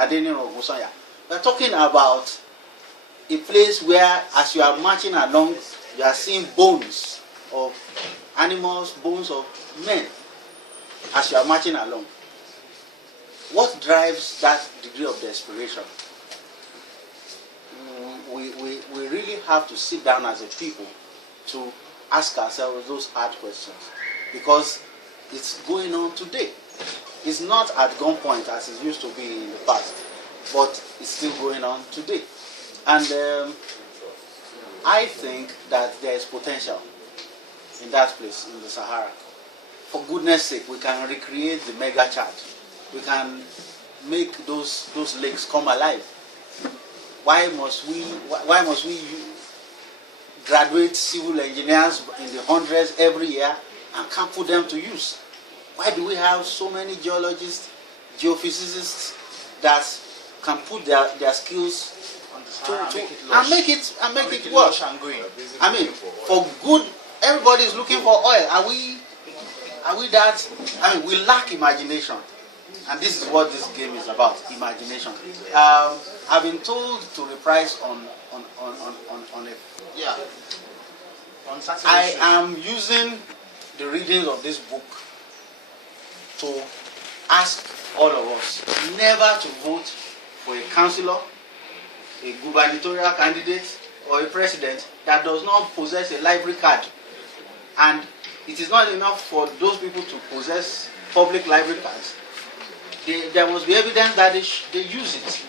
Adenin or Musanya. We are talking about a place where, as you are marching along, you are seeing bones of animals, bones of men, as you are marching along. What drives that degree of desperation? We really have to sit down as a people to ask ourselves those hard questions, because it's going on today. It's not at gunpoint as it used to be in the past, but it's still going on today. And I think that there is potential in that place, in the Sahara. For goodness sake, we can recreate the mega chart. We can make those lakes come alive. Why must we graduate civil engineers in the hundreds every year and can't put them to use? Why do we have so many geologists, geophysicists that can put their skills and make it work? I mean, for good, everybody is looking for oil. Are we that? I mean, we lack imagination. And this is what this game is about, imagination. I've been told to reprise on a... Yeah. I am using the readings of this book to ask all of us never to vote for a councillor, a gubernatorial candidate, or a president that does not possess a library card. And it is not enough for those people to possess public library cards. There must be evidence that they use it.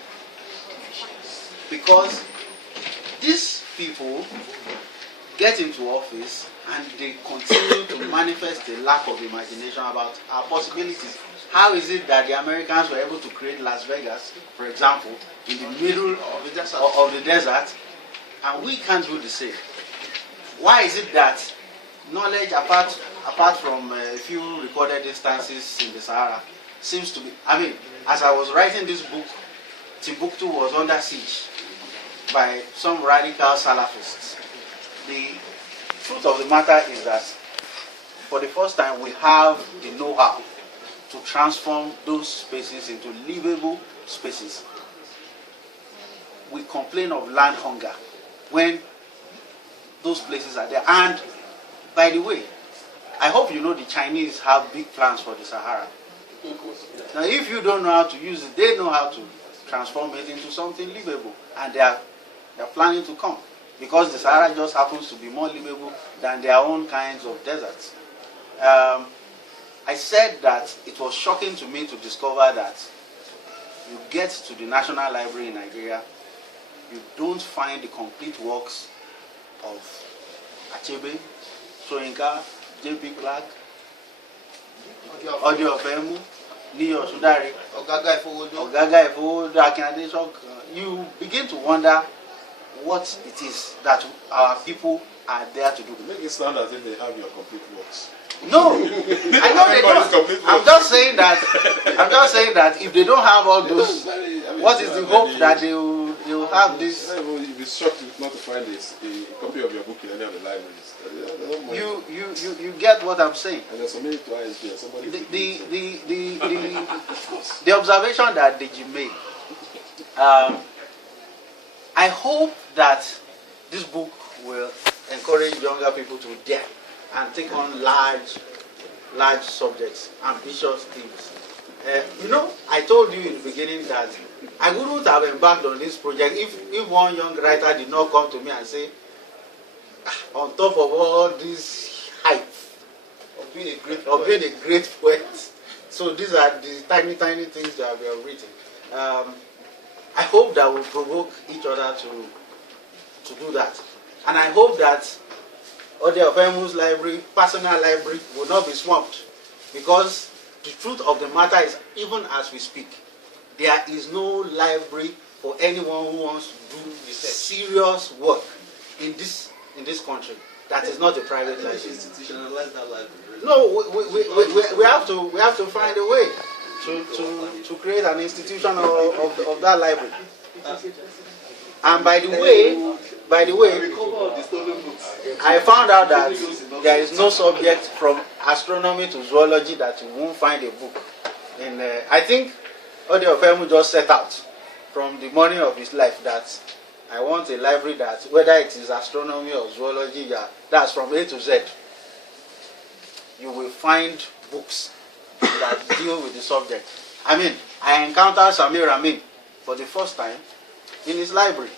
Because these people get into office and they continue to manifest the lack of imagination about our possibilities. How is it that the Americans were able to create Las Vegas, for example, in the middle of the desert, and we can't do the same? Why is it that knowledge, apart from a few recorded instances in the Sahara, seems to be... I mean, as I was writing this book, Timbuktu was under siege by some radical Salafists. The truth of the matter is that for the first time we have the know-how to transform those spaces into livable spaces. We complain of land hunger when those places are there. And by the way, I hope you know the Chinese have big plans for the Sahara. Now, if you don't know how to use it, they know how to transform it into something livable, and they are planning to come, because the Sahara just happens to be more livable than their own kinds of deserts. I said that it was shocking to me to discover that you get to the National Library in Nigeria, you don't find the complete works of Achebe, Soyinka, J.P. Clark, Audio of Emu, Niyo Sudari, Ogaga Ifowodo, Akinade Sok. You begin to wonder what it is that our people are there to do. Make it sound as if they have your complete works. No, I know they don't. I'm just saying that if they don't have all those, what is the hope that they will have this? You'll be shocked not to find a copy of your book in any of the libraries. You get what I'm saying? And there's so many clients here. The observation that Deji made. I hope that this book will encourage younger people to dare and take on large subjects, ambitious themes. You know, I told you in the beginning that I wouldn't have embarked on this project if one young writer did not come to me and say, on top of all this hype of being a great poet, so these are the tiny things that we have written. I hope that we'll provoke each other to do that. And I hope that Audio of Emu's library, personal library, will not be swamped. Because the truth of the matter is, even as we speak, there is no library for anyone who wants to do serious work in this country that is not a private library. Institutionalize that library. No, we have to find a way to create an institution of that library. And by the way, I found out that there is no subject from astronomy to zoology that you won't find a book. I think Ode Ofemu just set out from the morning of his life that I want a library that, whether it is astronomy or zoology, yeah, that's from A to Z. You will find books that deal with the subject. I mean, I encountered Samir Amin for the first time in his library.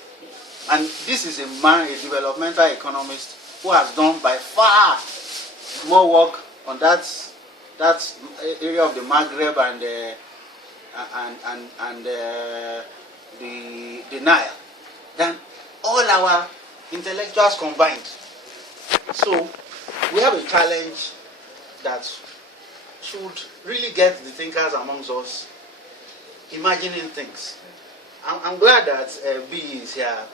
And this is a man, a developmental economist, who has done by far more work on that area of the Maghreb and the Nile than all our intellectuals combined. So we have a challenge that should really get the thinkers amongst us imagining things. I'm glad that B is here,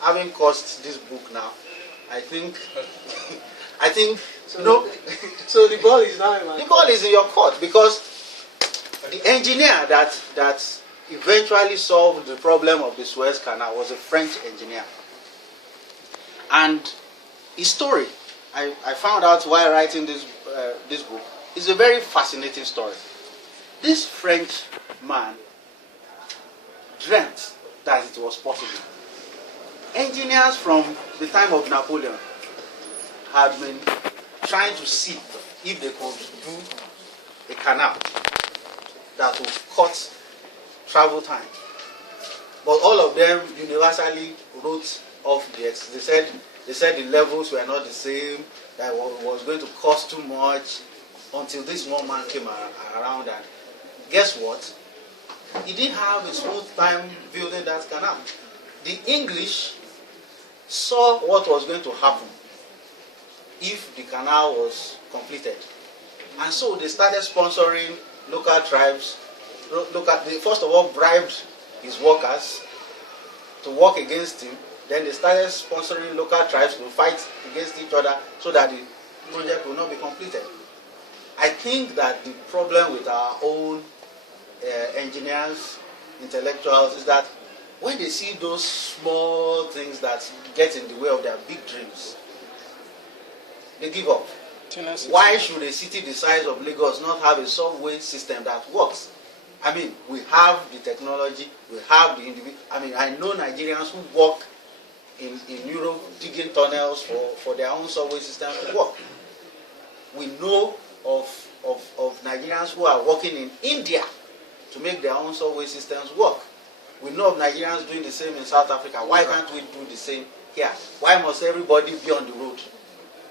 having caused this book now. I think So, no. so the ball is now in my The ball is in your court, because the engineer that eventually solved the problem of the Suez Canal was a French engineer. And his story, I found out while writing this book, is a very fascinating story. This French man dreamt that it was possible. Engineers from the time of Napoleon had been trying to see if they could do a canal that would cut travel time. But all of them universally wrote off the ex. They said the levels were not the same, that it was going to cost too much, until this one man came around, and guess what? He didn't have a smooth time building that canal. The English saw what was going to happen if the canal was completed. And so they started sponsoring local tribes. They first of all bribed his workers to work against him. Then they started sponsoring local tribes to fight against each other so that the project will not be completed. I think that the problem with our own engineers, intellectuals, is that when they see those small things that get in the way of their big dreams, they give up. Why should a city the size of Lagos not have a subway system that works? I mean, we have the technology, we have the individual. I mean, I know Nigerians who work in Europe digging tunnels for their own subway system to work. We know of Nigerians who are working in India to make their own subway systems work. We know of Nigerians doing the same in South Africa. Why can't we do the same here? Why must everybody be on the road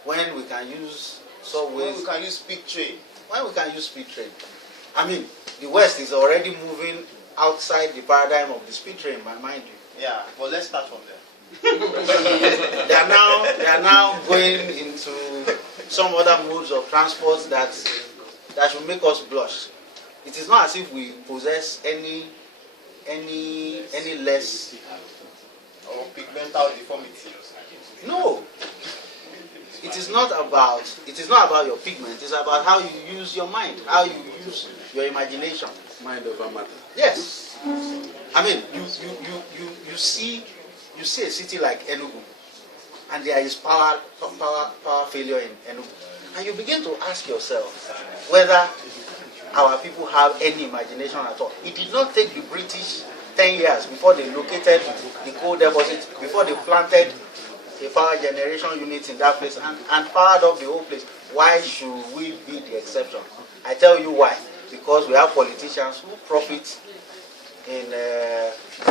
when we can use subways? When we can use speed train. When we can use speed train. I mean, the West is already moving outside the paradigm of the speed train, mind you. Yeah, but let's start from there. They are now going into some other modes of transport that should make us blush. It is not as if we possess any less Or pigmental deformity. No. It is not about your pigment. It's about how you use your mind, how you use your imagination. Mind over matter. Yes. I mean, you see a city like Enugu, and there is power failure in Enugu, and you begin to ask yourself whether our people have any imagination at all. It did not take the British 10 years before they located the coal deposit, before they planted a power generation unit in that place and powered up the whole place. Why should we be the exception? I tell you why. Because we have politicians who profit in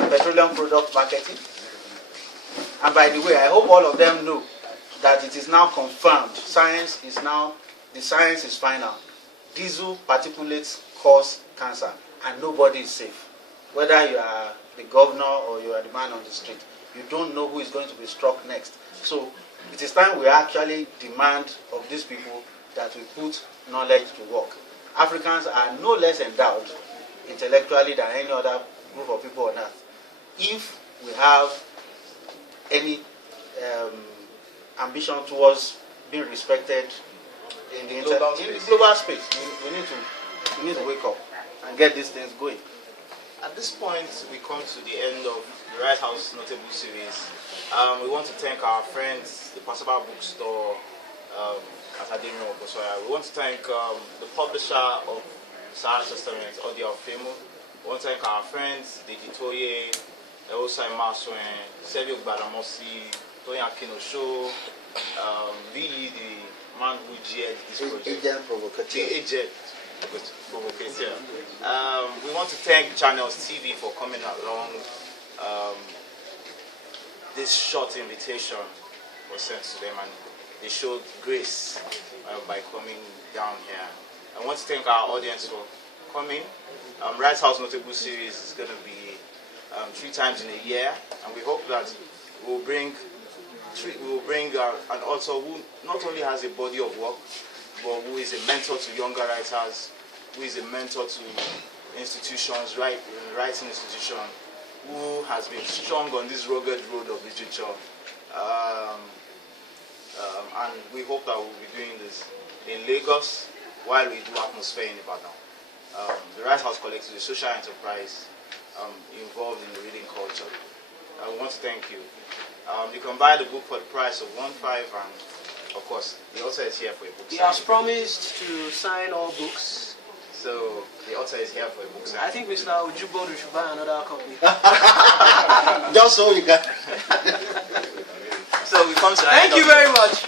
petroleum product marketing. And by the way, I hope all of them know that it is now confirmed. The science is final. Diesel particulates cause cancer, and nobody is safe. Whether you are the governor or you are the man on the street, you don't know who is going to be struck next. So it is time we actually demand of these people that we put knowledge to work. Africans are no less endowed intellectually than any other group of people on earth. If we have any ambition towards being respected in the global space, we need to wake up and get these things going. At this point, we come to the end of the WriteHouse Notable Series. We want to thank our friends, the Patabah Bookstore, Tade Ipadeola. We want to thank the publisher of Sahara Testaments, Audio of Famo. We want to thank our friends, Digitoye, Eosai Maswen, Sebio Badamosi, Tonya Kinosho, VE, the man who jeered this project. Agent provocateur. The agent provocateur. We want to thank Channels TV for coming along. This short invitation was sent to them and they showed grace by coming down here. I want to thank our audience for coming. WriteHouse Notable Series is going to be 3 times in a year, and we hope that we'll bring an author who not only has a body of work, but who is a mentor to younger writers, who is a mentor to institutions, writing institution, who has been strong on this rugged road of literature. And we hope that we'll be doing this in Lagos while we do atmosphere in Ibadan. The WriteHouse Collective is a social enterprise involved in the reading culture. We want to thank you. You can buy the book for the price of $1.5, and of course, the author is here for a book He signing. has promised to sign all books. So the author is here for a book signing. I think Mr. Ujubon should buy another copy. Just so you can. So we come to the Thank end you of very much.